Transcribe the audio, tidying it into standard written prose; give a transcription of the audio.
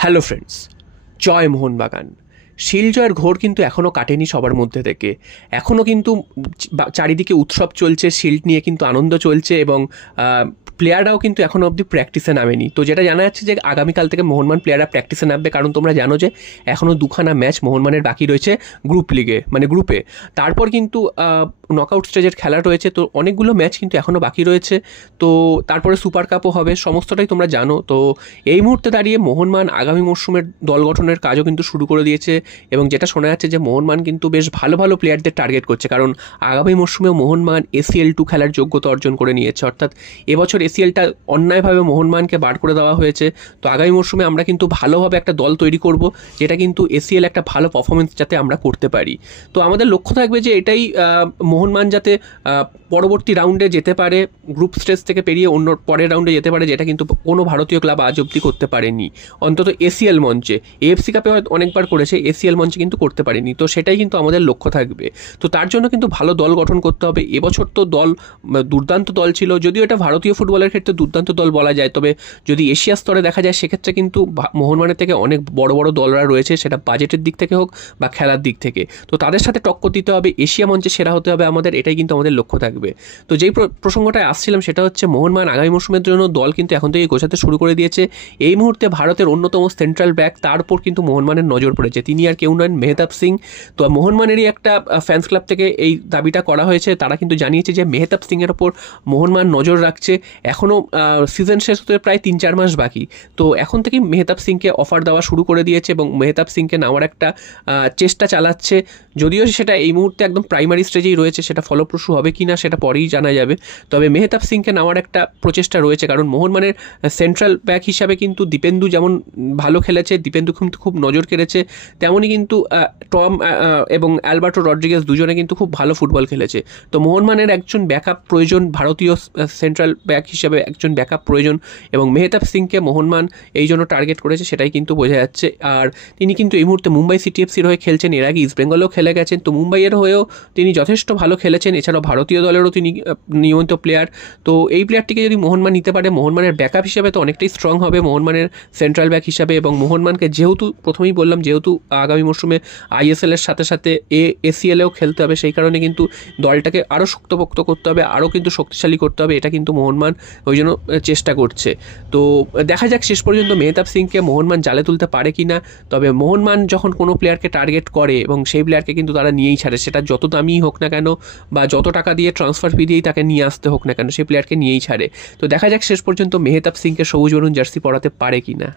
Hello friends, জয় মোহনবাগান। শিল জয়ের ঘোর কিন্তু এখনও কাটেনি সবার মধ্যে থেকে। এখনও কিন্তু চারিদিকে উৎসব চলছে, শিল্ড নিয়ে কিন্তু আনন্দ চলছে এবং প্লেয়াররাও কিন্তু এখনও অবধি প্র্যাকটিসে নামেনি। তো যেটা জানা যাচ্ছে যে আগামীকাল থেকে মোহনবাগান প্লেয়াররা প্র্যাকটিসে নামবে, কারণ তোমরা জানো যে এখনও দুখানা ম্যাচ মোহনবাগানের বাকি রয়েছে গ্রুপ লিগে, মানে গ্রুপে। তারপর কিন্তু নকআউট স্টেজের খেলা রয়েছে, তো অনেকগুলো ম্যাচ কিন্তু এখনও বাকি রয়েছে। তো তারপরে সুপার কাপও হবে, সমস্তটাই তোমরা জানো। তো এই মুহূর্তে দাঁড়িয়ে মোহনবাগান আগামী মরশুমের দল গঠনের কাজও কিন্তু শুরু করে দিয়েছে এবং যেটা শোনা যাচ্ছে যে মোহনবাগান কিন্তু বেশ ভালো ভালো প্লেয়ারদের টার্গেট করছে, কারণ আগামী মরশুমেও মোহনবাগান ACL2 খেলার যোগ্যতা অর্জন করে নিয়েছে। অর্থাৎ এবছর ACLটা অন্যায়ভাবে মোহনবাগানকে বার করে দেওয়া হয়েছে। তো আগামী মরশুমে আমরা কিন্তু ভালোভাবে একটা দল তৈরি করব, যেটা কিন্তু ACL একটা ভালো পারফরমেন্স যাতে আমরা করতে পারি। তো আমাদের লক্ষ্য থাকবে যে এটাই, মোহনবাগান যাতে পরবর্তী রাউন্ডে যেতে পারে, গ্রুপ স্টেজ থেকে পেরিয়ে অন্য পরের রাউন্ডে যেতে পারে, যেটা কিন্তু কোনো ভারতীয় ক্লাব আজ অবধি করতে পারেনি, অন্তত ACL মঞ্চে। AFC কাপে হয়তো অনেকবার করেছে, ACL মঞ্চে কিন্তু করতে পারেনি। তো সেটাই কিন্তু আমাদের লক্ষ্য থাকবে। তো তার জন্য কিন্তু ভালো দল গঠন করতে হবে। এবছর তো দল দুর্দান্ত দল ছিল, যদিও এটা ভারতীয় ফুটবলের ক্ষেত্রে দুর্দান্ত দল বলা যায়, তবে যদি এশিয়া স্তরে দেখা যায় সেক্ষেত্রে কিন্তু মোহনবাগানের থেকে অনেক বড় বড় দলরা রয়েছে, সেটা বাজেটের দিক থেকে হোক বা খেলার দিক থেকে। তো তাদের সাথে টক্কর দিতে হবে, এশিয়া মঞ্চে সেরা হতে হবে আমাদের, এটাই কিন্তু আমাদের লক্ষ্য থাকবে। তো যেই প্রসঙ্গটায় আসছিলাম সেটা হচ্ছে মোহনবাগান আগামী মরশুমের জন্য দল কিন্তু এখন থেকে গোছাতে শুরু করে দিয়েছে। এই মুহূর্তে ভারতের অন্যতম সেন্ট্রাল ব্যাক, তার উপর কিন্তু মোহনবাগানের নজর পড়েছে। তিনি আর কেউ নন, মেহতাব সিং। তো মোহনবাগানেরই একটা ফ্যান্স ক্লাব থেকে এই দাবিটা করা হয়েছে। তারা কিন্তু জানিয়েছে যে মেহতাব সিংয়ের ওপর মোহনবাগান নজর রাখছে। এখনও সিজন শেষ হতে প্রায় 3-4 মাস বাকি। তো এখন থেকেই মেহতাব সিংকে অফার দেওয়া শুরু করে দিয়েছে এবং মেহতাব সিংকে নেওয়ার একটা চেষ্টা চালাচ্ছে। যদিও সেটা এই মুহূর্তে একদম প্রাইমারি স্টেজেই রয়েছে, সেটা ফলপ্রসূ হবে কি না সেটা পরেই জানা যাবে। তবে মেহতাব সিংকে নেওয়ার একটা প্রচেষ্টা রয়েছে, কারণ মোহনবাগানের সেন্ট্রাল ব্যাক হিসাবে কিন্তু দীপেন্দু যেমন ভালো খেলেছে, দীপেন্দু কিন্তু খুব নজর কেড়েছে, তেমনই কিন্তু টম এবং অ্যালবার্টো রড্রিগেজ দুজনে কিন্তু খুব ভালো ফুটবল খেলেছে। তো মোহনবাগানের একজন ব্যাকআপ প্রয়োজন, ভারতীয় সেন্ট্রাল ব্যাক হিসাবে একজন ব্যাকআপ প্রয়োজন, এবং মেহতাব সিংকে মোহনবাগান এই জন্য টার্গেট করেছে, সেটাই কিন্তু বোঝা যাচ্ছে। আর তিনি কিন্তু এই মুহূর্তে মুম্বাই সিটিএফসির হয়ে খেলছেন, এর আগে ইস্ট বেঙ্গলেও খেলে গেছেন। তো মুম্বাইয়ের হয়েও তিনি যথেষ্ট ভালো খেলেছেন, এছাড়াও ভারতীয় দলেরও তিনি নিয়মিত প্লেয়ার। তো এই প্লেয়ারটিকে যদি মোহনবাগান নিতে পারে, মোহনবাগানের ব্যাকআপ হিসাবে তো অনেকটাই স্ট্রং হবে মোহনবাগানের সেন্ট্রাল ব্যাক হিসাবে। এবং মোহনবাগানকে যেহেতু প্রথমেই বললাম, যেহেতু আগামী মরশুমে ISL এর সাথে সাথে ACLও খেলতে হবে, সেই কারণে কিন্তু দলটাকে আরও শক্তপোক্ত করতে হবে, আরও কিন্তু শক্তিশালী করতে হবে, এটা কিন্তু মোহনবাগান ওই জন্য চেষ্টা করছে। তো দেখা যাক শেষ পর্যন্ত মেহতাব সিংকে মোহনবাগান জালে তুলতে পারে কি না। তবে মোহনবাগান যখন কোনো প্লেয়ারকে টার্গেট করে এবং সেই প্লেয়ারকে কিন্তু তারা নিয়েই ছাড়ে, সেটা যত দামিই হোক না কেন বা যত টাকা দিয়ে ট্রান্সফার ফি দিয়েই তাকে নিয়ে আসতে হোক না কেন, সেই প্লেয়ারকে নিয়েই ছাড়ে। তো দেখা যাক শেষ পর্যন্ত মেহতাব সিংকে সবুজ বরুণ জার্সি পরাতে পারে কি না।